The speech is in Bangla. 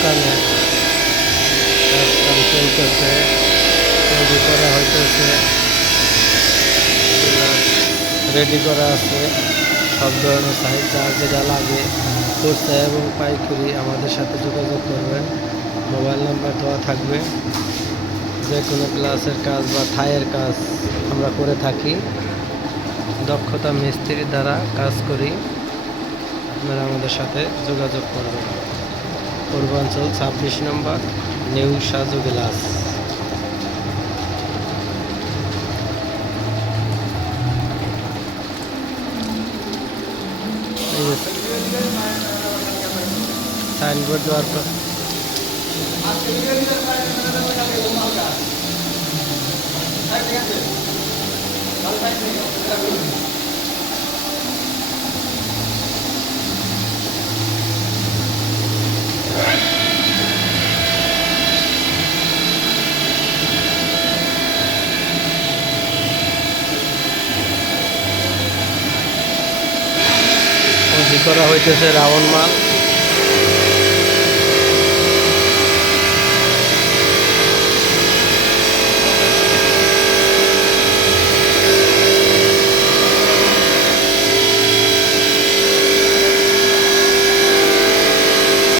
দোকানে কাজ কাম চলতেছে, তৈরি করা হইতেছে, রেডি করা আছে। সব ধরনের সাইজ যা যেটা লাগে খুচরা এবং পাইকারি আমাদের সাথে যোগাযোগ করবেন। মোবাইল নাম্বার দেওয়া থাকবে। যে কোনো গ্লাসের কাজ বা থাইয়ের কাজ আমরা করে থাকি, দক্ষতা মিস্ত্রির দ্বারা কাজ করি। আপনারা আমাদের সাথে যোগাযোগ করবেন। পূর্বাঞ্চল 26 নম্বর, নিউ সাজু গ্লাস। সাইনবোর্ড দেওয়ার পর করা হইতেছে রাউন্ড মাল।